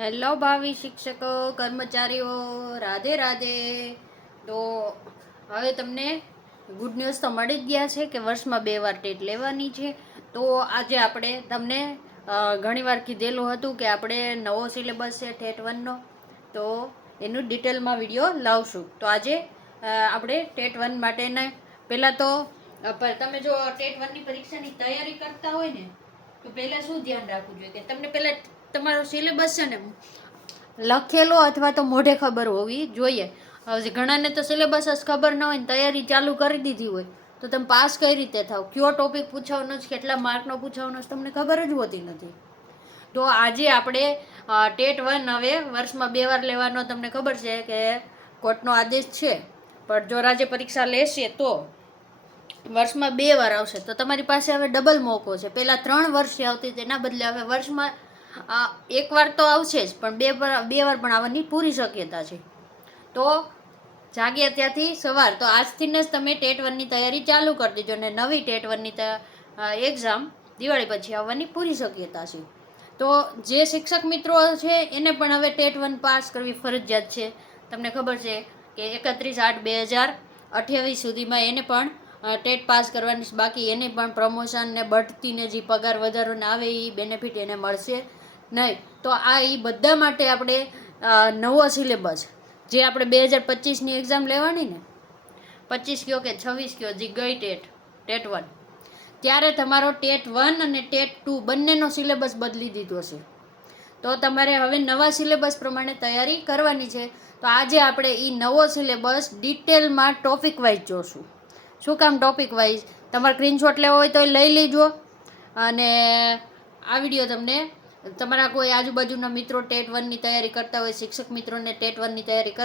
Hello ભાવિ શિક્ષકો કર્મચારીઓ, રાધે રાધે. તો હવે તમને ગુડ ન્યૂઝ તો મળી જ ગયા છે કે વર્ષમાં 2 વાર ટેટ લેવાની છે. તો આજે આપણે તમને ઘણીવાર કીધેલું હતું કે આપણે નવો સિલેબસ છે ટેટ 1નો, તો એનું ડિટેલમાં વિડીયો લાવશું. તો આજે આપણે ટેટ 1 માટેને પહેલાં તો તમે જો ટેટ 1ની પરીક્ષાની તૈયારી કરતા હોય ને, તો પહેલાં શું ધ્યાન રાખવું જોઈએ કે તમને પહેલાં તમારો સિલેબસ છે ને લખેલો અથવા તો મોઢે ખબર હોવી જોઈએ. હવે ઘણાને તો સિલેબસ જ ખબર ન હોય ને તૈયારી ચાલુ કરી દીધી હોય, તો તમે પાસ કઈ રીતે થાવ? કયો ટોપિક પૂછવાનો છે, કેટલા માર્કનો પૂછવાનો છે, તમને ખબર જ હોતી નથી. તો આજે આપણે ટેટ 1 હવે વર્ષમાં 2 વાર લેવાનો તમને ખબર છે કે કોર્ટનો આદેશ છે, પણ જો રાજ્ય પરીક્ષા લેશે તો વર્ષમાં 2 વાર આવશે. તો તમારી પાસે હવે ડબલ મોકો છે. પહેલાં 3 વર્ષે આવતી, તેના બદલે હવે વર્ષમાં 1 વાર તો આવશે જ, પણ બે વાર પણ આવવાની પૂરી શક્યતા છે. તો જાગ્યા ત્યાંથી સવાર, તો આજથી જ તમે ટેટ 1ની તૈયારી ચાલુ કરી દેજો, અને નવી ટેટ 1ની એક્ઝામ દિવાળી પછી આવવાની પૂરી શક્યતા છે. તો જે શિક્ષક મિત્રો છે એને પણ હવે ટેટ 1 પાસ કરવી ફરજિયાત છે. તમને ખબર છે કે 31/8/2028 સુધીમાં એને પણ ટેટ પાસ કરવાની બાકી, એને પણ પ્રમોશન ને બઢતીને જે પગાર વધારોને આવે એ બેનિફિટ એને મળશે નહીં. તો એ બધા માટે આપણે નવો સિલેબસ, જે આપણે 2025ની એક્ઝામ લેવાની ને, 25 કયો કે 26 કયો, જે ગઈ ટેટ 1, ત્યારે તમારો ટેટ 1 અને ટેટ 2 બંનેનો સિલેબસ બદલી દીધો છે. તો તમારે હવે નવા સિલેબસ પ્રમાણે તૈયારી કરવાની છે. તો આજે આપણે એ નવો સિલેબસ ડિટેલમાં ટોપિક વાઇઝ જોશું. શું કામ ટોપિક વાઇઝ? તમારે સ્ક્રીનશોટ લેવો હોય તો લઈ લેજો, અને આ વિડીયો તમને તમારા કોઈ આજુબાજુના મિત્રો ટેટ 1ની તૈયારી કરતા હોય, શિક્ષક મિત્રોને ટેટ 1ની તૈયારી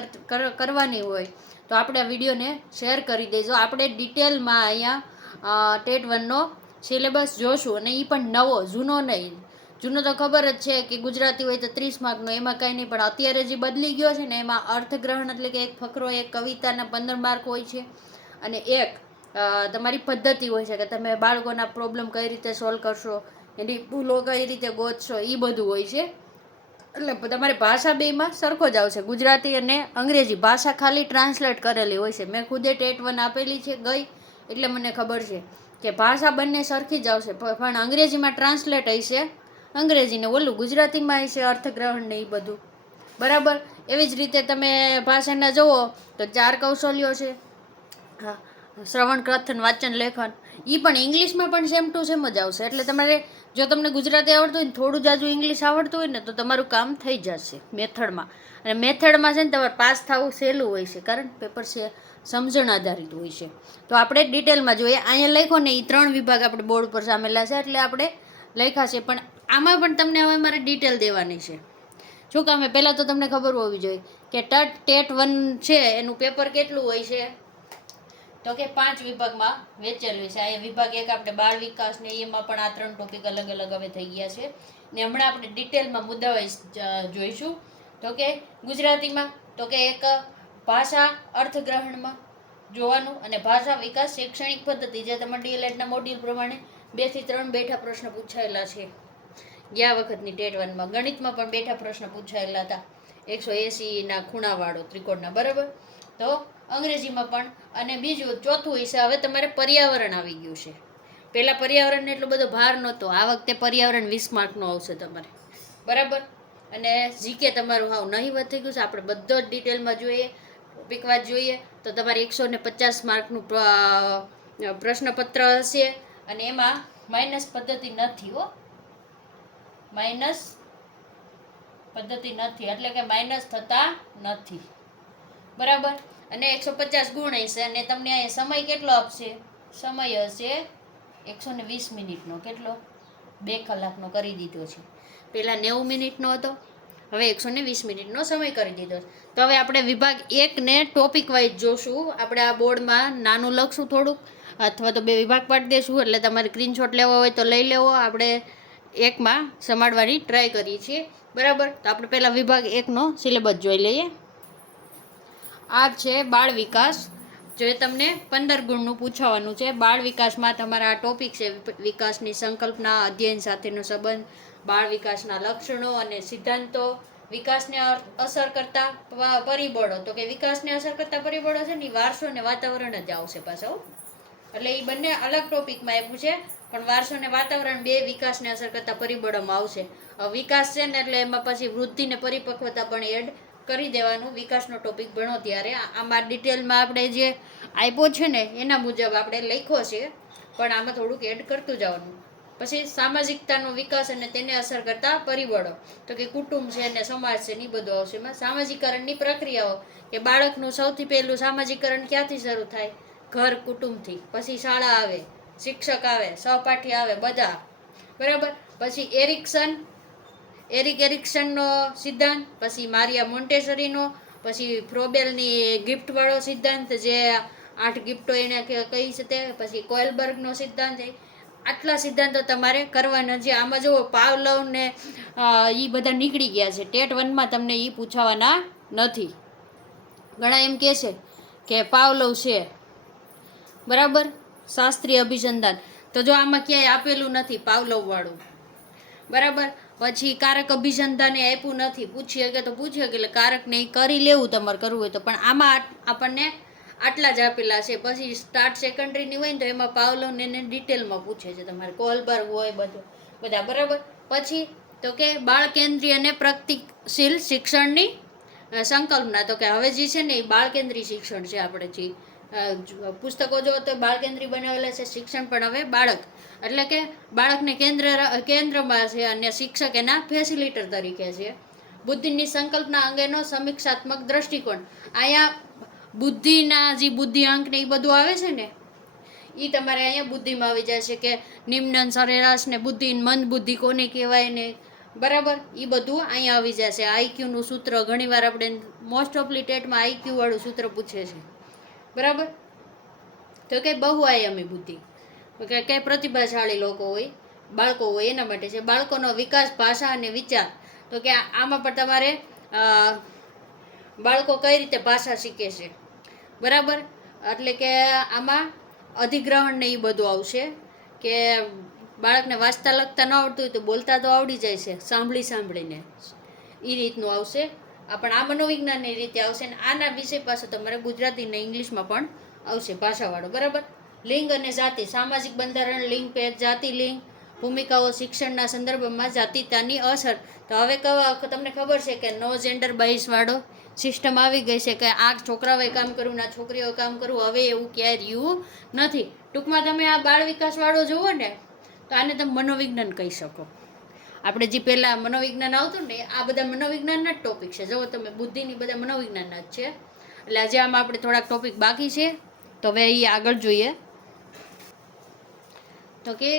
કરવાની હોય, તો આપણે આ વિડીયોને શેર કરી દેજો. આપણે ડિટેલમાં અહીંયા ટેટ 1નો સિલેબસ જોશું, અને એ પણ નવો, જૂનો નહીં. જૂનો તો ખબર જ છે કે ગુજરાતી હોય તો 30 માર્કનો, એમાં કાંઈ નહીં. પણ અત્યારે જે બદલી ગયો છે ને, એમાં અર્થગ્રહણ એટલે કે એક ફકરો, એક કવિતાના 15 માર્ક હોય છે, અને એક તમારી પદ્ધતિ હોય છે કે તમે બાળકોના પ્રોબ્લેમ કઈ રીતે સોલ્વ કરશો, એની ભૂલો કઈ રીતે ગોતશો, એ બધું હોય છે. એટલે તમારી ભાષા બેમાં સરખો જ આવશે, ગુજરાતી અને અંગ્રેજી. ભાષા ખાલી ટ્રાન્સલેટ કરેલી હોય છે. મેં ખુદે ટેટ 1 આપેલી છે ગઈ, એટલે મને ખબર છે કે ભાષા બંને સરખી જ આવશે, પણ અંગ્રેજીમાં ટ્રાન્સલેટ હશે અંગ્રેજીને, ઓલું ગુજરાતીમાં હશે અર્થગ્રહણ ને એ બધું. બરાબર. એવી જ રીતે તમે ભાષાના જુઓ તો 4 કૌશલ્યો છે. હા, શ્રવણ, કથન, વાંચન, લેખન, એ પણ ઇંગ્લિશમાં પણ સેમ ટુ સેમ જ આવશે. એટલે તમારે, જો તમને ગુજરાતી આવડતું હોય ને, થોડું જાજુ ઇંગ્લિશ આવડતું હોય ને, તો તમારું કામ થઈ જશે મેથડમાં. અને મેથડમાં છે ને તમારે પાસ થવું સહેલું હોય છે, કારણ પેપર છે સમજણ આધારિત હોય છે. તો આપણે ડિટેલમાં જોઈએ. અહીંયા લખો ને, એ 3 વિભાગ આપણે બોર્ડ પર સામેલા છે, એટલે આપણે લખ્યા છે. પણ આમાં પણ તમને હવે મારે ડિટેલ દેવાની છે. શું કામ? પહેલાં તો તમને ખબર હોવી જોઈએ કે ટેટ 1 છે એનું પેપર કેટલું હોય છે, તો કે 5 વિભાગમાં વહેંચેલું છે. આ વિભાગ 1 આપણે બાળ વિકાસ ને, એમાં પણ આ 3 ટોપિક અલગ અલગ હવે થઈ ગયા છે. ને હમણાં આપણે ડિટેલમાં મુદ્દાવાઇઝ જોઈશું. તો કે ગુજરાતીમાં, તો કે એક ભાષા અર્થગ્રહણમાં જોવાનું, અને ભાષા વિકાસ શૈક્ષણિક પદ્ધતિ, જે તમારા ડીએલએડના મોડ્યુલ પ્રમાણે 2 થી 3 બેઠા પ્રશ્ન પૂછાયેલા છે ગયા વખતની ટેટ 1માં. ગણિતમાં પણ બેઠા પ્રશ્ન પૂછાયેલા હતા, 180ના ખૂણાવાળો ત્રિકોણના. બરાબર. તો અંગ્રેજીમાં પણ. અને બીજું ચોથું વિષય હવે તમારે પર્યાવરણ આવી ગયું છે. પહેલાં પર્યાવરણને એટલો બધો ભાર નહોતો, આ વખતે પર્યાવરણ 20 માર્કનો આવશે તમારે. બરાબર. અને જીકે તમારું હાવ નહીવત થઈ ગયું છે. આપણે બધો જ ડિટેલમાં જોઈએ, ટોપિક વાત જોઈએ, તો તમારે 150 માર્કનું પ્રશ્નપત્ર હશે, અને એમાં માઇનસ પદ્ધતિ નથી હો, માઇનસ પદ્ધતિ નથી, એટલે કે માઇનસ થતા નથી. બરાબર. અને 150 ગુણ હશે, અને તમને અહીંયા સમય કેટલો આપશે? સમય હશે 120 મિનિટનો. કેટલો? 2 કલાકનો કરી દીધો છે. પહેલાં 90 મિનિટનો હતો, હવે 120 મિનિટનો સમય કરી દીધો છે. તો હવે આપણે વિભાગ 1ને ટોપિક વાઇઝ જોશું. આપણે આ બોર્ડમાં નાનું લખશું થોડુંક, અથવા તો 2 વિભાગ પાડી દઈશું, એટલે તમારે સ્ક્રીનશોટ લેવો હોય તો લઈ લેવો. આપણે 1માં સમાડવાની ટ્રાય કરીએ છીએ. બરાબર. તો આપણે પહેલાં વિભાગ 1નો સિલેબસ જોઈ લઈએ. આ છે બાળ વિકાસ, જે તમને 15 ગુણનું પૂછવાનું છે. બાળ વિકાસમાં તમારા આ ટોપિક છે: વિકાસની સંકલ્પના, અધ્યયન સાથેનો સંબંધ, બાળ વિકાસના લક્ષણો અને સિદ્ધાંતો, વિકાસને અસર કરતા પરિબળો, તો કે વિકાસને અસર કરતા પરિબળો છે ને વારસો અને વાતાવરણ જ આવશે પાછો. એટલે એ બંને અલગ ટોપિકમાં આપ્યું છે, પણ વારસો અને વાતાવરણ બે વિકાસને અસર કરતા પરિબળોમાં આવશે. વિકાસ છે ને એટલે એમાં પછી વૃદ્ધિ ને પરિપક્વતા પણ એડ કરી દેવાનું. વિકાસનો ટોપિક ભણો ત્યારે આમાં ડિટેલમાં આપણે જે આપ્યો છે ને એના મુજબ આપણે લખ્યો છે, પણ આમાં થોડુંક એડ કરતું જવાનું. પછી સામાજિકતાનો વિકાસ અને તેને અસર કરતા પરિબળો, તો કે કુટુંબ છે ને સમાજ છે ને એ બધું આવશે. એમાં સામાજિકરણની પ્રક્રિયાઓ, કે બાળકનું સૌથી પહેલું સામાજિકરણ ક્યાંથી શરૂ થાય? ઘર કુટુંબથી. પછી શાળા આવે, શિક્ષક આવે, સહપાઠી આવે, બધા બરાબર. પછી એરિક એરિક્સનનો સિદ્ધાંત, પછી મારિયા મોન્ટેસરીનો, પછી ફ્રોબેલની ગિફ્ટવાળો સિદ્ધાંત, જે 8 ગિફ્ટો એને કહી છે તે, પછી કોયલબર્ગનો સિદ્ધાંત. આટલા સિદ્ધાંતો તમારે કરવાના છે. આમાં જુઓ પાવલવ ને એ બધા નીકળી ગયા છે. ટેટ 1માં તમને એ પૂછાવાના નથી. ઘણા એમ કહે છે કે પાવલવ છે બરાબર, શાસ્ત્રીય અભિસંધાન, તો જો આમાં ક્યાંય આપેલું નથી પાવલવ વાળું બરાબર. પછી કારક અભિસંધાને આપ્યું નથી. પૂછી શકે તો પૂછી શકે, એટલે કારકને એ કરી લેવું તમારે કરવું હોય તો. પણ આમાં આપણને આટલા જ આપેલા છે. પછી સ્ટાર્ટ સેકન્ડરીની હોય ને તો એમાં પાવલોને એને ડિટેલમાં પૂછે છે તમારે, કોલબર્ગ હોય બધા બરાબર. પછી તો કે બાળ કેન્દ્રીય અને પ્રગતિશીલ શિક્ષણની સંકલ્પના, તો કે હવે જે છે ને એ બાળ કેન્દ્રીય શિક્ષણ છે. આપણે જે પુસ્તકો જો તો બાળ કેન્દ્રી બનાવેલા છે, શિક્ષણ પણ હવે બાળક, એટલે કે બાળકને કેન્દ્રમાં છે અને શિક્ષક એના ફેસિલિટર તરીકે છે. બુદ્ધિની સંકલ્પના અંગેનો સમીક્ષાત્મક દ્રષ્ટિકોણ, અહીંયા બુદ્ધિના જે બુદ્ધિઆંક ને એ બધું આવે છે ને એ તમારે અહીંયા બુદ્ધિમાં આવી જાય છે, કે નિમ્ન સરેરાશ ને બુદ્ધિ, મંદ બુદ્ધિ કોને કહેવાય ને બરાબર. એ બધું અહીંયા આવી જાય છે. આઈક્યુનું સૂત્ર ઘણીવાર આપણે મોસ્ટ ઓફલી ટેટમાં આઈક્યુ વાળું સૂત્ર પૂછે છે બરાબર. તો કે બહુઆયામી બુદ્ધિ, કે કઈ પ્રતિભાશાળી લોકો હોય, બાળકો હોય એના માટે છે. બાળકોનો વિકાસ, ભાષા અને વિચાર, તો કે આમાં પણ તમારે બાળકો કઈ રીતે ભાષા શીખે છે બરાબર. એટલે કે આમાં અધિગ્રહણ ને એ બધું આવશે, કે બાળકને વાંચતા લખતા ન આવડતું હોય તો બોલતા તો આવડી જાય છે સાંભળીને, એ રીતનું આવશે. પણ આ મનોવિજ્ઞાનની રીતે આવશે. ને આના વિષય પાસે તમારે ગુજરાતી ને ઇંગ્લિશમાં પણ આવશે ભાષાવાળો બરાબર. લિંગ અને જાતિ, સામાજિક બંધારણ, લિંગ ભેદ, જાતિ લિંગ ભૂમિકાઓ, શિક્ષણના સંદર્ભમાં જાતિતાની અસર. તો હવે તમને ખબર છે કે નો જેન્ડર બાઇસ વાળો સિસ્ટમ આવી ગઈ છે, કે આ છોકરાઓએ કામ કરવું ને આ છોકરીઓએ કામ કરવું. હવે એવું ક્યાંય રહ્યું નથી. ટૂંકમાં તમે આ બાળ વિકાસ વાળો જુઓ ને તો આને તમે મનોવિજ્ઞાન કહી શકો. આપણે જે પહેલાં મનોવિજ્ઞાન આવતું ને આ બધા મનોવિજ્ઞાનના જ ટોપિક છે. જુઓ તમે બુદ્ધિની બધા મનોવિજ્ઞાનના જ છે. એટલે આજે આમાં આપણે થોડાક ટોપિક બાકી છે, તો હવે એ આગળ જોઈએ. તો કે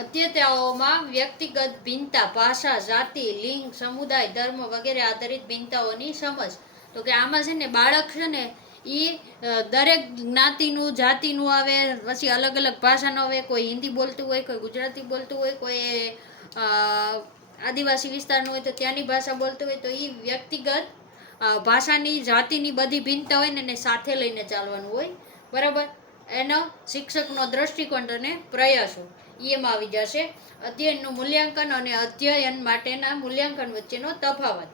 અધ્યયતાઓમાં વ્યક્તિગત ભિન્નતા, ભાષા, જાતિ, લિંગ, સમુદાય, ધર્મ વગેરે આધારિત ભિન્નતાઓની સમજ. તો કે આમાં છે ને બાળક છે ને એ દરેક જ્ઞાતિનું, જાતિનું આવે, પછી અલગ અલગ ભાષાનો આવે. કોઈ હિન્દી બોલતું હોય, કોઈ ગુજરાતી બોલતું હોય, કોઈ આદિવાસી વિસ્તારનું હોય તો ત્યાંની ભાષા બોલતું હોય. તો એ વ્યક્તિગત ભાષાની, જાતિની બધી ભિન્નતા હોય ને એને સાથે લઈને ચાલવાનું હોય બરાબર. એનો શિક્ષકનો દ્રષ્ટિકોણ અને પ્રયાસો એમાં આવી જશે. અધ્યયનનું મૂલ્યાંકન અને અધ્યયન માટેના મૂલ્યાંકન વચ્ચેનો તફાવત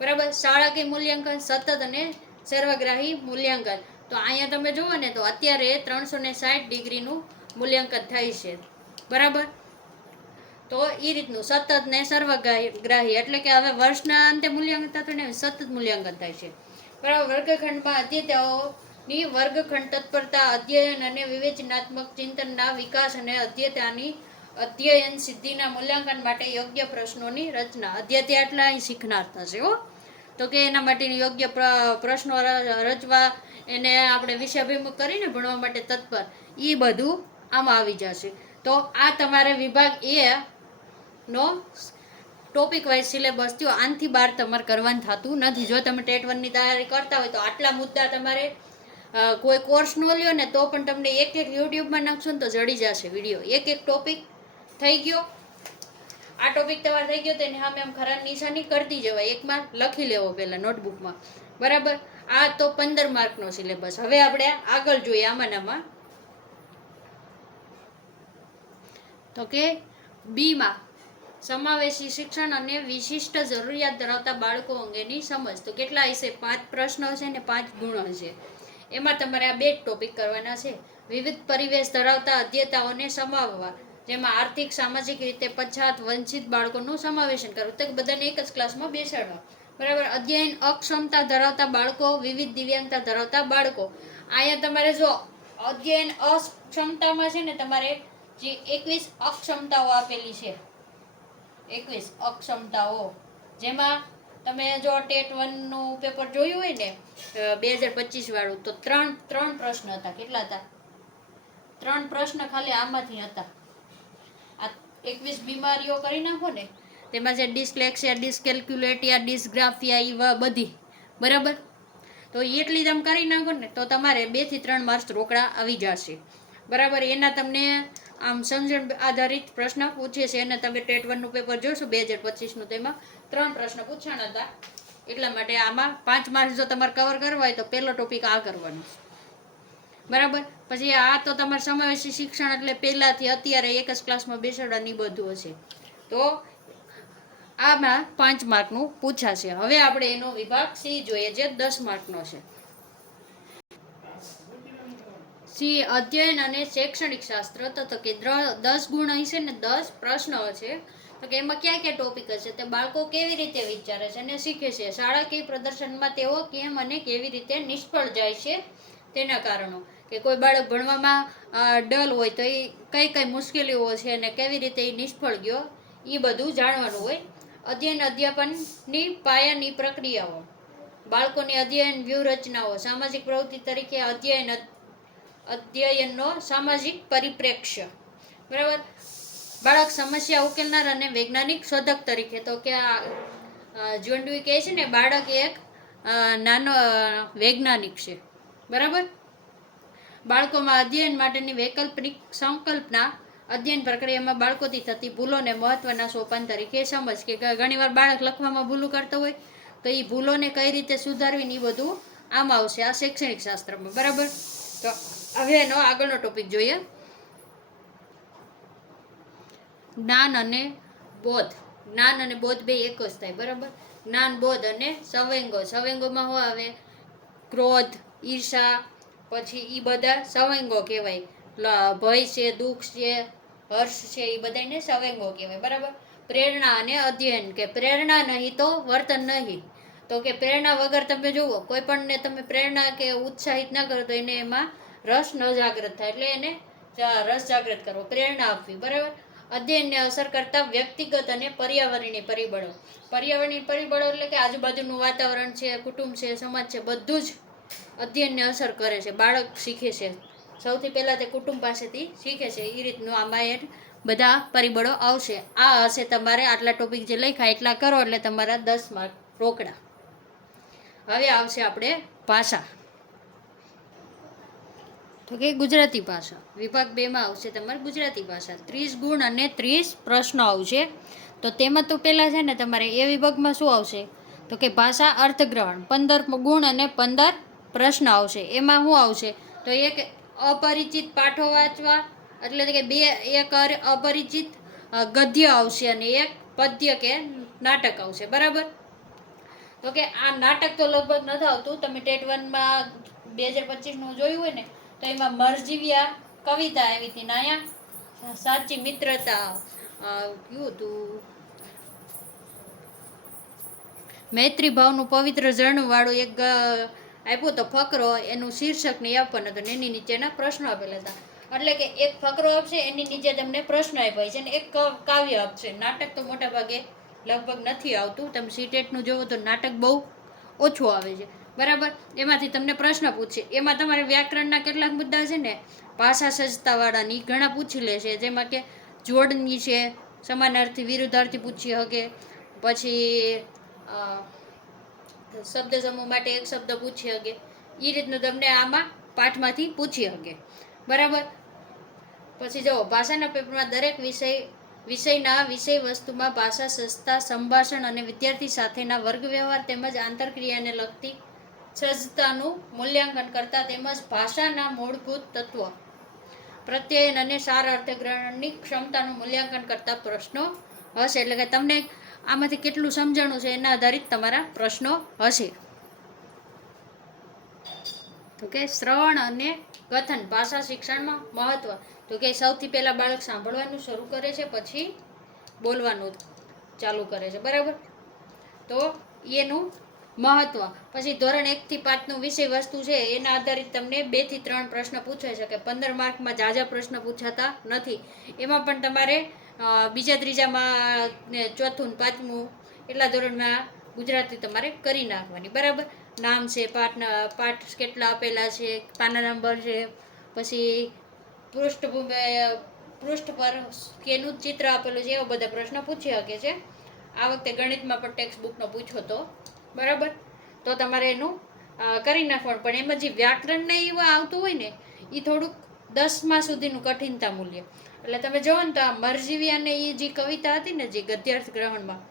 બરાબર. શાળાકીય મૂલ્યાંકન, સતત અને સર્વગ્રાહી મૂલ્યાંકન. તો અહીંયા તમે જુઓ ને તો અત્યારે 360 ડિગ્રીનું મૂલ્યાંકન થાય છે બરાબર. તો એ રીતનું સતત ને સર્વગ્રાહી, એટલે કે હવે વર્ષના અંતે મૂલ્યાંકન થતું ને સતત મૂલ્યાંકન થાય છે બરાબર. વર્ગખંડમાં અધ્યયતાઓની વર્ગખંડ તત્પરતા, અધ્યયન અને વિવેચનાત્મક ચિંતનના વિકાસ અને અધ્યયન સિદ્ધિના મૂલ્યાંકન માટે યોગ્ય પ્રશ્નોની રચના. અધ્યય એટલા અહીં શીખનાર થશે હો. તો કે એના માટેની યોગ્ય પ્રશ્નો રચવા, એને આપણે વિષયાભિમુખ કરીને ભણવા માટે તત્પર, એ બધું આમાં આવી જશે. તો આ તમારે વિભાગ એ નો ટોપિક વાઇઝ સિલેબસ થયો. આનાથી બહાર તમારે કરવાનું થતું નથી. જો તમે ટેટ 1ની તૈયારી કરતા હોય તો આટલા મુદ્દા તમારે કોઈ કોર્સ ન લ્યો ને તો પણ તમને એક યુટ્યુબમાં નાખશો ને તો જડી જશે વિડીયો. એક ટોપિક થઈ ગયો, આ ટોપિક તમારે થઈ ગયો તો એને સામે આમ ખરા નિશાની કરતી જવાય. એકમાં લખી લેવો પહેલાં નોટબુકમાં બરાબર. આ તો 15 માર્કનો સિલેબસ. હવે આપણે આગળ જોઈએ આમાં. તો કે બીમાં સમાવેશી શિક્ષણ અને વિશિષ્ટ જરૂરિયાત ધરાવતા બાળકો અંગેની સમજ. તો કેટલા હશે? 5 પ્રશ્નો છે ને 5 ગુણો છે. એમાં તમારે આ 2 ટોપિક કરવાના છે. વિવિધ પરિવેશ ધરાવતા અધ્યતાઓને સમાવવા, જેમાં આર્થિક સામાજિક રીતે પછાત વંચિત બાળકોનું સમાવેશન કરવું. તો બધાને એક જ ક્લાસમાં બેસાડવા. બરાબર. અધ્યયન અક્ષમતા ધરાવતા બાળકો, વિવિધ દિવ્યાંગતા ધરાવતા બાળકો. અહીંયા તમારે જો અધ્યયન અક્ષમતામાં છે ને તમારે જે 21 અક્ષમતાઓ આપેલી છે, 21 અક્ષમતાઓ, જેમાં તમે જો ટેટ 1 નું પેપર જોયું હોય ને 2025 વાળું, તો ત્રણ પ્રશ્ન હતા. કેટલા હતા? 3 પ્રશ્ન ખાલી આમાંથી હતા. આ 21 બીમારીઓ કરી નાખો ને, તેમાં જે ડિસ્લેક્સિયા, ડિસ્કેલ્ક્યુલેટિયા, ડિસ્ગ્રાફિયા, એ બધી, બરાબર. તો એટલી તમે કરી નાખો ને તો તમારે 2 થી 3 માર્ક્સ રોકડા આવી જશે. બરાબર. એના તમને આમ સમજણ આધારિત પ્રશ્ન પૂછે છે, અને તમે ટેટ 1 નું પેપર જોશો 2025 નું, તેમાં 3 પ્રશ્ન પૂછાણા હતા. એટલા માટે આમાં 5 માર્ક્સ જો તમારે કવર કરવા હોય તો પહેલો ટોપિક આ કરવાનો, બરાબર. પછી આ તો તમારે સમાવેશી શિક્ષણ એટલે પહેલાથી અત્યારે એક જ ક્લાસમાં બેસાડવાની બધું હશે. તો આમાં 5 માર્કનું પૂછાશે. હવે આપણે એનો વિભાગ સી જોઈએ, જે 10 માર્કનો છે. સી અધ્યયન અને શૈક્ષણિક શાસ્ત્ર. તો કે 10 ગુણ હશે ને 10 પ્રશ્નો છે. તો કે એમાં ક્યાં ક્યાં ટોપિક હશે? તે બાળકો કેવી રીતે વિચારે છે અને શીખે છે, શાળાકીય પ્રદર્શનમાં તેઓ કેમ અને કેવી રીતે નિષ્ફળ જાય છે, તેના કારણો. કે કોઈ બાળક ભણવામાં ડલ હોય તો એ કઈ કઈ મુશ્કેલીઓ છે અને કેવી રીતે એ નિષ્ફળ ગયો, એ બધું જાણવાનું હોય. અધ્યયન અધ્યાપનની પાયાની પ્રક્રિયાઓ, બાળકોની અધ્યયન વ્યૂહરચનાઓ, સામાજિક પ્રવૃત્તિ તરીકે અધ્યયનનો સામાજિક પરિપ્રેક્ષ્ય, બરાબર. બાળક સમસ્યા ઉકેલનાર અને વૈજ્ઞાનિક શોધક તરીકે. તો કે જ્હોન ડ્યુઈ કહે છે ને, બાળક એક નાનો વૈજ્ઞાનિક છે, બરાબર. બાળકોમાં અધ્યયન માટેની વૈકલ્પિક સંકલ્પના, અધ્યયન પ્રક્રિયામાં બાળકોથી થતી ભૂલોને મહત્વના સોપાન તરીકે સમજ. કે ઘણીવાર બાળક લખવામાં ભૂલો કરતો હોય તો એ ભૂલોને કઈ રીતે સુધારવી, એ બધું આમ આવશે આ શૈક્ષણિક શાસ્ત્રમાં, બરાબર. તો હવે એનો આગળનો ટોપિક જોઈએ, જ્ઞાન અને બોધ. જ્ઞાન અને બોધ બે એક જ થાય, બરાબર. જ્ઞાન, બોધ અને સંવેગો. સંવેગોમાં શું આવે? ક્રોધ, ઈર્ષા, પછી એ બધા સંવેગો કહેવાય. ભય છે, દુઃખ છે, હર્ષ છે, એ બધાને સંવેગો કહેવાય, બરાબર. પ્રેરણા અને અધ્યયન. કે પ્રેરણા નહીં તો વર્તન નહીં. તો કે પ્રેરણા વગર તમે જુઓ, કોઈ પણને તમે પ્રેરણા કે ઉત્સાહિત ના કરો તો એને એમાં રસ ન જાગૃત થાય, એટલે એને રસ જાગૃત કરવો, પ્રેરણા આપવી, બરાબર. અધ્યયનને અસર કરતા વ્યક્તિગત અને પર્યાવરણીય પરિબળો. પર્યાવરણીય પરિબળો એટલે કે આજુબાજુનું વાતાવરણ છે, કુટુંબ છે, સમાજ છે, બધું જ અધ્યયનને અસર કરે છે. બાળક શીખે છે, સૌથી પહેલાં તે કુટુંબ પાસેથી શીખે છે. એ રીતનું આમાં બધા પરિબળો આવશે. આ હશે તમારે આટલા ટોપિક જે લખ્યા એટલા કરો એટલે તમારા 10 માર્ક રોકડા. હવે આવશે આપણે ભાષા. તો કે ગુજરાતી ભાષા વિભાગ 2 માં આવશે તમારે ગુજરાતી ભાષા. 30 ગુણ અને 30 પ્રશ્નો આવશે. તો તેમાં તો પહેલાં છે ને તમારે એ વિભાગમાં શું આવશે? તો કે ભાષા અર્થગ્રહણ 15 ગુણ અને 15 પ્રશ્ન આવશે. એમાં શું આવશે? તો એક અપરિચિત પાઠો વાંચવા, એટલે કે એક અપરિચિત ગદ્ય આવશે અને એક પદ્ય કે નાટક આવશે, બરાબર. તો કે આ નાટક તો લગભગ નથી આવતું. તમે ટેટ 1 માં 2025 નું જોયું હોય ને, તો એમાં મરજીવિયા કવિતા આવી હતી. અહીંયા સાચી મિત્રતા કયું હતું? મૈત્રી ભાવનું પવિત્ર ઝરણું વાળું એક આપ્યું તો ફકરો, એનું શીર્ષક નહીં આપવાનું હતું, એની નીચેના પ્રશ્નો આપેલા હતા. એટલે કે એક ફકરો આપશે, એની નીચે તમને પ્રશ્ન આપ્યા છે, અને એક કાવ્ય આપશે. નાટક તો મોટા ભાગે લગભગ નથી આવતું. તમે સીટેટનું જોવો તો નાટક બહુ ઓછું આવે છે, બરાબર. એમાંથી તમને પ્રશ્ન પૂછશે. એમાં તમારે વ્યાકરણના કેટલાક મુદ્દા છે ને, ભાષા સજ્જતાવાળાની ઘણા પૂછી લે છે, જેમાં કે જોડણી છે, સમાનાર્થી વિરુદ્ધાર્થી પૂછી શકે, પછી શબ્દ સમૂહ માટે એક શબ્દ પૂછી શકે. એ રીતનું તમને આમાં પાઠમાંથી પૂછી શકે, બરાબર. પછી જો ભાષાના પેપરમાં દરેક વિષયના વિષય વસ્તુમાં ભાષા સજ્જતા, સંભાષણ અને વિદ્યાર્થી સાથેના વર્ગ વ્યવહાર તેમજ આંતરક્રિયાને લગતી સજ્જતાનું મૂલ્યાંકન કરતા, તેમજ ભાષાના મૂળભૂત તત્વો, પ્રત્યયન અને સાર અર્થગ્રહણની ક્ષમતાનું મૂલ્યાંકન કરતા પ્રશ્નો હશે, એટલે કે તમને આમાંથી કેટલું સમજાણું છે એના આધારિત તમારા પ્રશ્નો હશે. તો કે શ્રવણ અને કથન ભાષા શિક્ષણમાં મહત્વ. તો કે સૌથી પહેલા બાળક સાંભળવાનું શરૂ કરે છે, પછી બોલવાનું ચાલુ કરે છે, બરાબર. તો એનું મહત્વ. પછી ધોરણ 1 થી 5નું વિષય વસ્તુ છે એના આધારિત તમને 2 થી 3 પ્રશ્ન પૂછાઈ શકે. 15 માર્કમાં ઝાઝા પ્રશ્ન પૂછાતા નથી. એમાં પણ તમારે બીજા ત્રીજામાં ને ચોથું ને પાંચમું એટલા ધોરણમાં ગુજરાતી તમારે કરી નાખવાની, બરાબર. નામ છે, પાઠ કેટલા આપેલા છે, પાના નંબર છે, પછી પૃષ્ઠ પર કેનું ચિત્ર આપેલું છે, એવા બધા પ્રશ્નો પૂછી શકે છે. આ વખતે ગણિતમાં પણ ટેક્સ્ટ બુકનો પૂછ્યો તો, બરાબર. તો તમારે એનું કરી નાખવાનું. પણ એમાં જે વ્યાકરણ ને એવું આવતું હોય ને એ થોડુંક 10મા સુધીનું કઠિનતા મૂલ્ય. એટલે તમે જોવો ને તો આ મરજીવી અને એ જે કવિતા હતી ને જે ગદ્યાર્થ ગ્રહણમાં,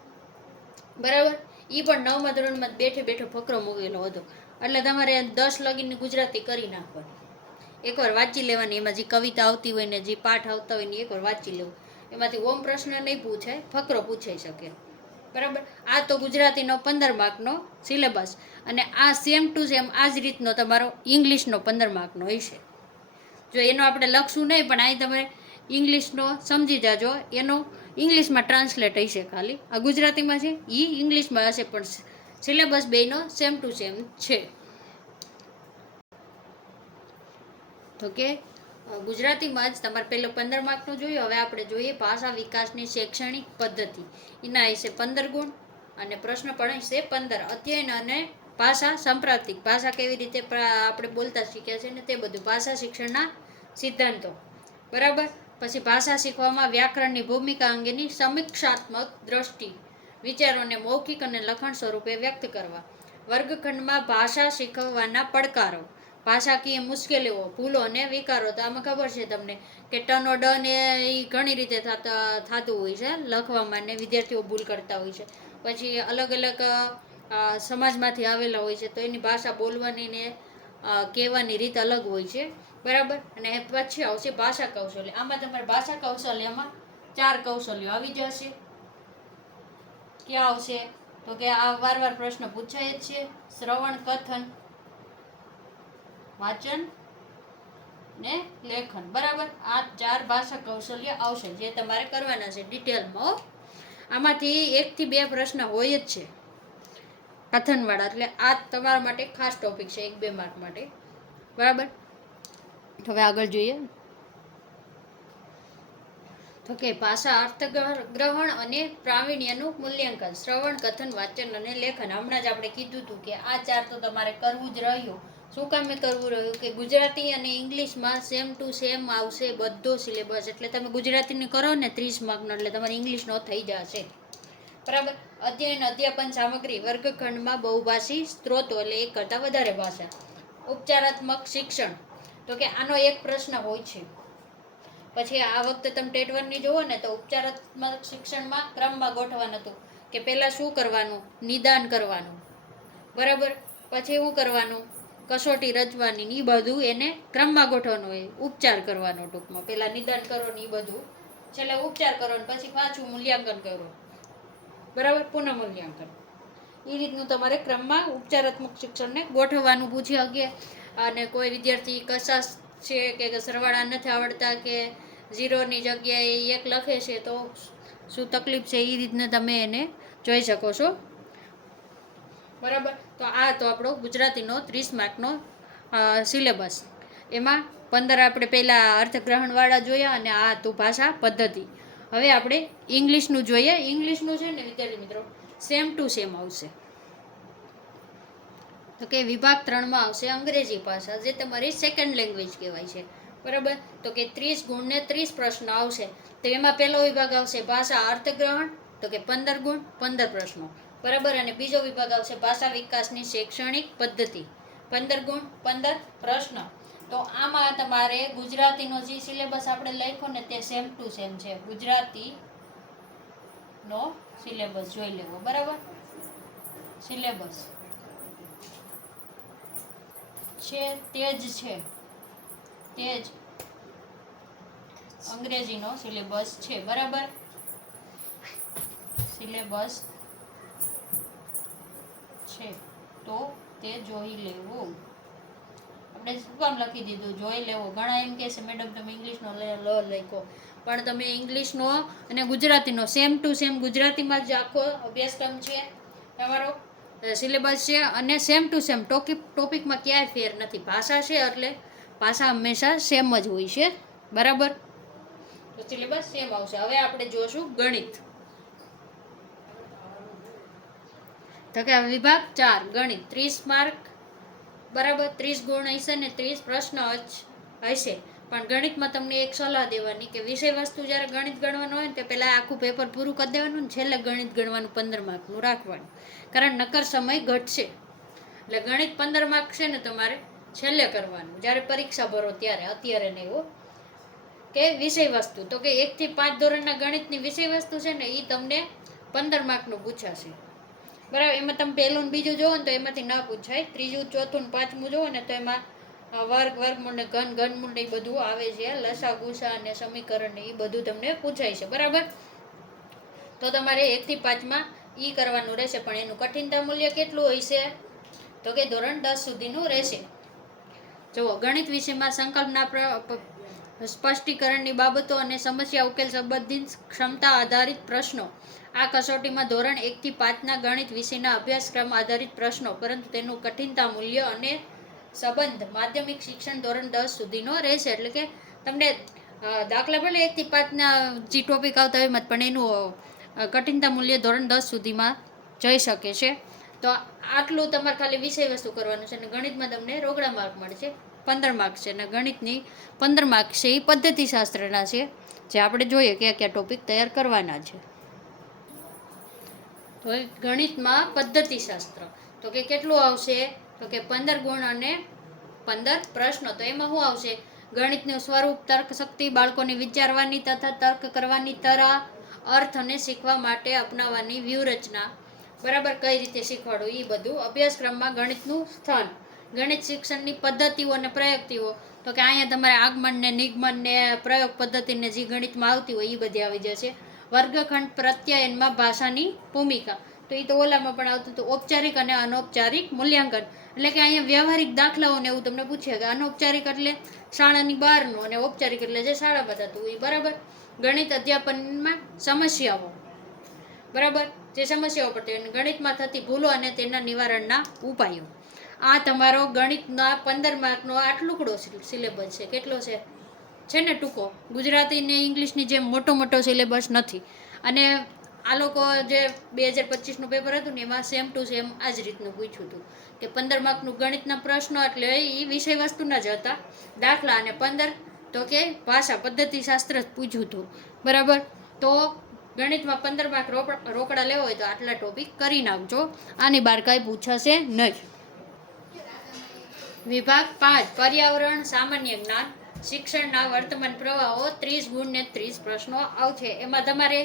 બરાબર, એ પણ 9મા ધોરણમાં બેઠો ફકરો મૂકેલો હતો. એટલે તમારે 10 લગીને ગુજરાતી કરી નાખવાની. એકવાર વાંચી લેવાની. એમાં જે કવિતા આવતી હોય ને જે પાઠ આવતા હોય ને એકવાર વાંચી લેવું. એમાંથી ઓમ પ્રશ્ન નહીં પૂછાય, ફકરો પૂછાઈ શકે, બરાબર. આ તો ગુજરાતીનો 15 માર્કનો સિલેબસ. અને આ સેમ ટુ સેમ આ જ રીતનો તમારો ઇંગ્લિશનો 15 માર્કનો હશે. જો એનો આપણે લખશું નહીં, પણ અહીં તમે ઇંગ્લિશનો સમજી જાજો. એનો ઇંગ્લિશમાં ટ્રાન્સલેટ હશે ખાલી. આ ગુજરાતીમાં છે એ ઇંગ્લિશમાં હશે, પણ સિલેબસ બેયનો સેમ ટુ સેમ છે. તો કે ગુજરાતીમાં જ તમારે પહેલો 15 માર્કનો જોયું. હવે આપણે જોઈએ ભાષા વિકાસની શૈક્ષણિક પદ્ધતિ. એના હશે 15 ગુણ અને પ્રશ્ન પણ હશે 15. અધ્યયન અને ભાષા સંપ્રાપ્તિક. ભાષા કેવી રીતે આપણે બોલતા શીખ્યા છે ને તે બધું. ભાષા શિક્ષણના સિદ્ધાંતો, બરાબર. પછી ભાષા શીખવામાં વ્યાકરણની ભૂમિકા અંગેની સમીક્ષાત્મક દ્રષ્ટિ. વિચારોને મૌખિક અને લખાણ સ્વરૂપે વ્યક્ત કરવા. વર્ગખંડમાં ભાષા શીખવવાના પડકારો. ભાષાકીય મુશ્કેલીઓ, ભૂલો અને વિકારો. તો આમાં ખબર છે તમને કે ટનો ડ ને એ ઘણી રીતે થતું હોય છે લખવામાં, ને વિદ્યાર્થીઓ ભૂલ કરતા હોય છે. પછી અલગ અલગ સમાજમાંથી આવેલા હોય છે, તો એની ભાષા બોલવાની ને કહેવાની રીત અલગ હોય છે, બરાબર. અને પછી આવશે ભાષા કૌશલ્ય. આમાં તમારે ભાષા કૌશલ્યમાં 4 કૌશલ્યો આવી જશે. ક્યાં આવશે? તો કે આ વાર પ્રશ્ન પૂછાય જ છે. શ્રવણ, કથન, વાંચન ને લેખન, બરાબર. આ 4 ભાષા કૌશલ્ય આવશે જે તમારે કરવાના છે ડિટેલમાં. આમાંથી 1 થી 2 પ્રશ્ન હોય જ છે કથનવાળા. એટલે આ તમારા માટે ખાસ ટોપિક છે 1-2 માર્ક માટે, બરાબર. હવે આગળ જોઈએ. તો કે ભાષા અર્થગ્રહણ અને પ્રાવીણ્યનું મૂલ્યાંકન. શ્રવણ, કથન, વાંચન અને લેખન. હમણાં જ આપણે કીધું હતું કે આ 4 તો તમારે કરવું જ રહ્યું. શું કામે કરવું રહ્યું? કે ગુજરાતી અને ઇંગ્લિશમાં સેમ ટુ સેમ આવશે બધો સિલેબસ. એટલે તમે ગુજરાતીને કરો ને 30 માર્કનો, એટલે તમારે ઇંગ્લિશનો થઈ જશે, બરાબર. અધ્યયન અધ્યાપન સામગ્રી. વર્ગખંડમાં બહુભાષી સ્ત્રોતો, એટલે 1 કરતાં વધારે ભાષા. ઉપચારાત્મક શિક્ષણ. તો કે આનો એક પ્રશ્ન હોય છે. પછી આ વખતે તમે ટેટ 1ની જુઓ ને તો ઉપચારાત્મક શિક્ષણમાં ક્રમમાં ગોઠવવાનું હતું કે પહેલાં શું કરવાનું, નિદાન કરવાનું, બરાબર. પછી શું કરવાનું, કસોટી રચવાની ને એ બધું એને ક્રમમાં ગોઠવવાનું હોય. ઉપચાર કરવાનો ટૂંકમાં. પહેલાં નિદાન કરો ને એ બધું, છેલ્લે ઉપચાર કરો ને પછી પાછું મૂલ્યાંકન કરો, બરાબર, પુનઃ મૂલ્યાંકન. એ રીતનું તમારે ક્રમમાં ઉપચારાત્મક શિક્ષણને ગોઠવવાનું પૂછી શકે. અને કોઈ વિદ્યાર્થી કશાશ છે કે સરવાળા નથી આવડતા કે 0ની જગ્યાએ 1 લખે છે તો શું તકલીફ છે, એ રીતને તમે એને જોઈ શકો છો, બરાબર. તો આ તો આપણો ગુજરાતીનો 30 માર્કનો સિલેબસ. એમાં 15 આપણે પહેલાં અર્થગ્રહણવાળા જોયા અને આ હતું ભાષા પદ્ધતિ. હવે આપણે ઇંગ્લિશનું જોઈએ. ઇંગ્લિશનું છે ને વિદ્યાર્થી મિત્રો સેમ ટુ સેમ આવશે. તો કે વિભાગ 3માં આવશે અંગ્રેજી ભાષા, જે તમારી સેકન્ડ લેંગ્વેજ કહેવાય છે, બરાબર. તો કે 30 ગુણ ને 30 પ્રશ્નો આવશે. તો એમાં પહેલો વિભાગ આવશે ભાષા અર્થગ્રહણ, તો કે 15 ગુણ 15 પ્રશ્નો, બરાબર. અને બીજો વિભાગ આવશે ભાષા વિકાસની શૈક્ષણિક પદ્ધતિ, 15 ગુણ 15 પ્રશ્ન. તો આમાં તમારે ગુજરાતીનો જે સિલેબસ આપણે લખ્યો ને તે સેમ ટુ સેમ છે. ગુજરાતીનો સિલેબસ જોઈ લેવો, બરાબર. સિલેબસ છે તે જ અંગ્રેજીનો સિલેબસ છે, બરાબર. સિલેબસ છે તો તે જોઈ લેવું. આપણે શું કામ લખી દીધું જોઈ લેવો? ઘણા એમ કહે છે મેડમ તમે ઇંગ્લિશનો લખો, પણ તમે ઇંગ્લિશનો અને ગુજરાતીનો સેમ ટુ સેમ ગુજરાતીમાં જ આખો અભ્યાસક્રમ છે તમારો, સિલેબસ છે, અને સેમ ટુ સેમ ટોપિકમાં ક્યાંય ફેર નથી. ભાષા છે એટલે ભાષા હંમેશા સેમ જ હોય છે, બરાબર? તો સિલેબસ સેમ આવશે. હવે આપણે જોશું ગણિત. તો કે વિભાગ 4 ગણિત 30 માર્ક, બરાબર? 30 ગુણ હશે ને 30 પ્રશ્ન જ હશે. પણ ગણિતમાં તમને એક સલાહ દેવાની કે વિષય વસ્તુ જ્યારે ગણિત ગણવાનું હોય ને તે પહેલાં આખું પેપર પૂરું કરી દેવાનું ને છેલ્લે ગણિત ગણવાનું 15 માર્કનું રાખવાનું, કારણ નકર સમય ઘટશે. એટલે ગણિત 15 માર્ક છે ને તમારે છેલ્લે કરવાનું, જ્યારે પરીક્ષા ભરો ત્યારે, અત્યારે નહીં હો. કે વિષય વસ્તુ તો કે 1 થી 5 ધોરણના ગણિતની વિષય વસ્તુ છે ને એ તમને 15 માર્કનું પૂછાશે, બરાબર? એમાં તમે પહેલું ને બીજું જોવો ને તો એમાંથી ના પૂછાય. ત્રીજું, ચોથું ને પાંચમું જોવો ને તો એમાં વર્ગમૂળ ને ઘનમૂળ ને એ બધું આવે છે, લસા ગુસા અને સમીકરણ ને એ બધું તમને પૂછાય છે, બરાબર? તો તમારે 1 થી 5માં ઈ કરવાનું રહેશે. પણ એનું કઠિનતા મૂલ્ય કેટલું હોય છે? તો કે ધોરણ 10 સુધીનું રહેશે. જુઓ, ગણિત વિષયમાં સંકલ્પના સ્પષ્ટીકરણની બાબતો અને સમસ્યા ઉકેલ સંબંધિત ક્ષમતા આધારિત પ્રશ્નો. આ કસોટીમાં ધોરણ 1 થી 5ના ગણિત વિષયના અભ્યાસક્રમ આધારિત પ્રશ્નો, પરંતુ તેનું કઠિનતા મૂલ્ય અને સંબંધ માધ્યમિક શિક્ષણ ધોરણ 10 સુધીનો રહેશે. એટલે કે તમને દાખલા ભલે 1 થી 5ના જે ટોપિક આવતા હોય એમાં, પણ એનું કઠિનતા મૂલ્ય ધોરણ 10 સુધીમાં જઈ શકે છે. તો આટલું તમારે ખાલી વિષય વસ્તુ કરવાનું છે. અને ગણિતમાં તમને રોકડા માર્ક મળશે, 15 માર્ક છે. અને ગણિતની 15 માર્ક છે એ પદ્ધતિશાસ્ત્રના છે, જે આપણે જોઈએ કયા કયા ટોપિક તૈયાર કરવાના છે. તો ગણિતમાં પદ્ધતિશાસ્ત્ર તો કે કેટલું આવશે? તો કે 15 ગુણ અને 15 પ્રશ્નો. તો એમાં શું આવશે? ગણિતનું સ્વરૂપ, તર્ક શક્તિ, બાળકોની વિચારવાની તથા તર્ક કરવાની તરા, અર્થ અને શીખવા માટે અપનાવવાની વ્યૂહરચના, બરાબર? કઈ રીતે શીખવાડવું એ બધું. અભ્યાસક્રમમાં ગણિતનું સ્થાન, ગણિત શિક્ષણની પદ્ધતિઓ અને પ્રયુક્તિઓ. તો કે અહીંયા તમારે આગમન ને નિગમન ને પ્રયોગ પદ્ધતિને જે ગણિતમાં આવતી હોય એ બધી આવી જશે. વર્ગખંડ પ્રત્યયનમાં ભાષાની ભૂમિકા, તો એ તો ઓલામાં પણ આવતું હતું, ઔપચારિક અને અનૌપચારિક મૂલ્યાંકન. એટલે કે અહીંયા વ્યવહારિક દાખલાઓને એવું તમને પૂછે કે અનૌપચારિક એટલે શાળાની બહારનું અને ઔપચારિક એટલે જે શાળામાં થતું હોય, બરાબર? ગણિત અધ્યાપનમાં સમસ્યાઓ, બરાબર? જે સમસ્યાઓ પડતી હોય, ગણિતમાં થતી ભૂલો અને તેના નિવારણના ઉપાયો. આ તમારો ગણિતના 15 માર્કનો આ ટુકડો સિલેબસ છે. કેટલો છે ને ટૂંકો. ગુજરાતી ને ઇંગ્લિશની જેમ મોટો સિલેબસ નથી. અને આ લોકો જે 2025નું પેપર હતું ને એમાં સેમ ટુ સેમ આ જ રીતનું પૂછ્યું હતું કે 15 માર્કનું ગણિતના પ્રશ્નો એટલે એ વિષય વસ્તુના જ હતા દાખલા, અને 15 તો કે ભાષા પદ્ધતિશાસ્ત્ર જ પૂછ્યું હતું, બરાબર? તો ગણિતમાં 15 માર્ક રોકડા લેવો હોય તો આટલા ટોપિક કરી નાખજો, આની બહાર કાંઈ પૂછાશે નહીં. વિભાગ 5 પર્યાવરણ સામાન્ય જ્ઞાન, શિક્ષણના વર્તમાન પ્રવાહો, 30 ગુણ ને 30 પ્રશ્નો આવશે. એમાં તમારે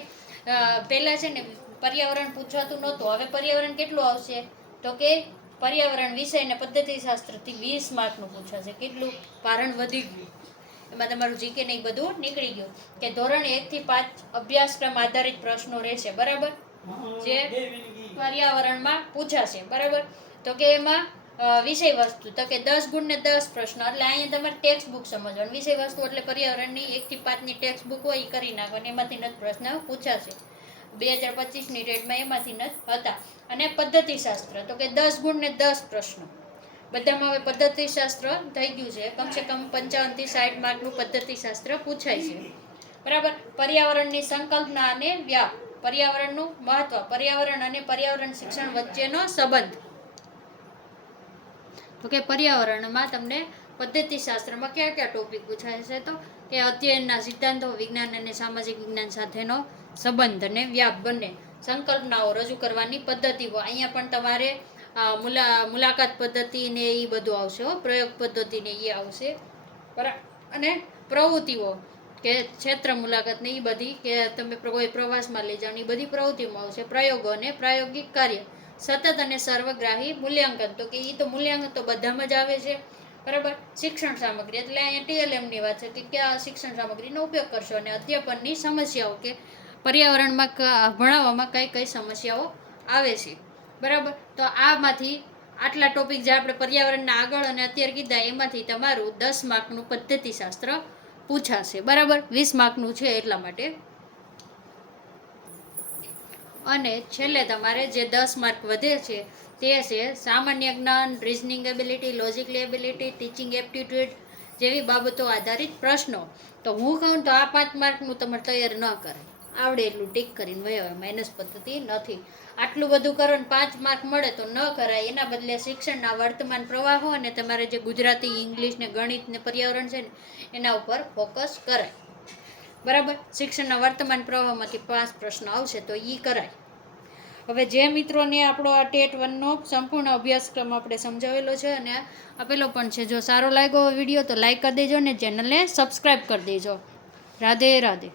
પહેલાં છે ને પર્યાવરણ પૂછાતું નહોતું, હવે પર્યાવરણ કેટલું આવશે? તો કે પર્યાવરણ વિષય ને પદ્ધતિશાસ્ત્રથી 20 માર્કનું પૂછાશે. કેટલું ભારણ વધી ગયું, એમાં તમારું જીકે ને એ બધું નીકળી ગયું. કે ધોરણ 1 થી 5 અભ્યાસક્રમ આધારિત પ્રશ્નો રહેશે, બરાબર? જે પર્યાવરણમાં પૂછાશે, બરાબર? તો કે એમાં વિષય વસ્તુ તો કે 10 ગુણ ને 10 પ્રશ્નો. એટલે અહીંયા તમારે ટેક્સ્ટ બુક સમજવાનું. વિષય વસ્તુ એટલે પર્યાવરણની 1 થી 5ની ટેક્સ્ટ બુક હોય એ કરી નાખવાની, એમાંથી જ પ્રશ્ન પૂછાશે. 2025ની ડેટમાં એમાંથી જ હતા. અને પદ્ધતિશાસ્ત્ર તો કે 10 ગુણ ને 10 પ્રશ્નો. બધામાં હવે પદ્ધતિશાસ્ત્ર થઈ ગયું છે, કમસે કમ 55 થી 60 માર્કનું પદ્ધતિશાસ્ત્ર પૂછાય છે, બરાબર? પર્યાવરણની સંકલ્પના અને વ્યાપ, પર્યાવરણનું મહત્વ, પર્યાવરણ અને પર્યાવરણ શિક્ષણ વચ્ચેનો સંબંધ. તો કે પર્યાવરણમાં તમને પદ્ધતિશાસ્ત્રમાં કયા કયા ટોપિક પૂછાય છે? તો કે અધ્યયનના સિદ્ધાંતો, વિજ્ઞાન અને સામાજિક વિજ્ઞાન સાથેનો સંબંધ અને વ્યાપ બંને, સંકલ્પનાઓ રજૂ કરવાની પદ્ધતિઓ. અહીંયા પણ તમારે મુલાકાત પદ્ધતિ ને એ બધું આવશે, પ્રયોગ પદ્ધતિ ને એ આવશે, અને પ્રવૃત્તિઓ કે ક્ષેત્ર મુલાકાત ને એ બધી, કે તમે કોઈ પ્રવાસમાં લઈ જાઓ એ બધી પ્રવૃત્તિમાં આવશે. પ્રયોગો અને પ્રાયોગિક કાર્ય, સતત અને સર્વગ્રાહી મૂલ્યાંકન, તો કે એ તો મૂલ્યાંકન તો બધામાં જ આવે છે, બરાબર? શિક્ષણ સામગ્રી એટલે અહીંયા TLM ની વાત છે કે કયા શિક્ષણ સામગ્રીનો ઉપયોગ કરશો. અને અધ્યાપનની સમસ્યાઓ કે પર્યાવરણમાં ભણાવવામાં કઈ કઈ સમસ્યાઓ આવે છે. બરાબર, તો આમાંથી આટલા ટોપિક જે આપણે પર્યાવરણના આગળ અને અત્યારે કીધા એમાંથી તમારું 10 માર્કનું પદ્ધતિશાસ્ત્ર પૂછાશે. બરાબર, 20 માર્કનું છે એટલા માટે. અને છેલ્લે તમારે જે 10 માર્ક વધે છે તે છે સામાન્ય જ્ઞાન, reasoning ability, logical ability, teaching aptitude જેવી બાબતો આધારિત પ્રશ્નો. તો હું કહું તો આ 5 માર્કનું તમારે તૈયાર ન કરે, આવડે એટલું ટીક કરીને વયો, માઇનસ પદ્ધતિ નથી. આટલું બધું કરો ને 5 માર્ક મળે તો ન કરાય. એના બદલે શિક્ષણના વર્તમાન પ્રવાહો અને તમારે જે ગુજરાતી, ઇંગ્લિશ ને ગણિત ને પર્યાવરણ છે ને એના ઉપર ફોકસ કરાય. બરાબર, શિક્ષણના વર્તમાન પ્રવાહમાંથી 5 પ્રશ્નો આવશે તો એ કરાય. હવે જે મિત્રોને આપણો આ ટેટ 1નો સંપૂર્ણ અભ્યાસક્રમ આપણે સમજાવેલો છે અને આપેલો પણ છે, જો સારો લાગ્યો વિડીયો તો લાઈક કરી દેજો ને ચેનલને સબસ્ક્રાઈબ કરી દેજો. રાધે રાધે.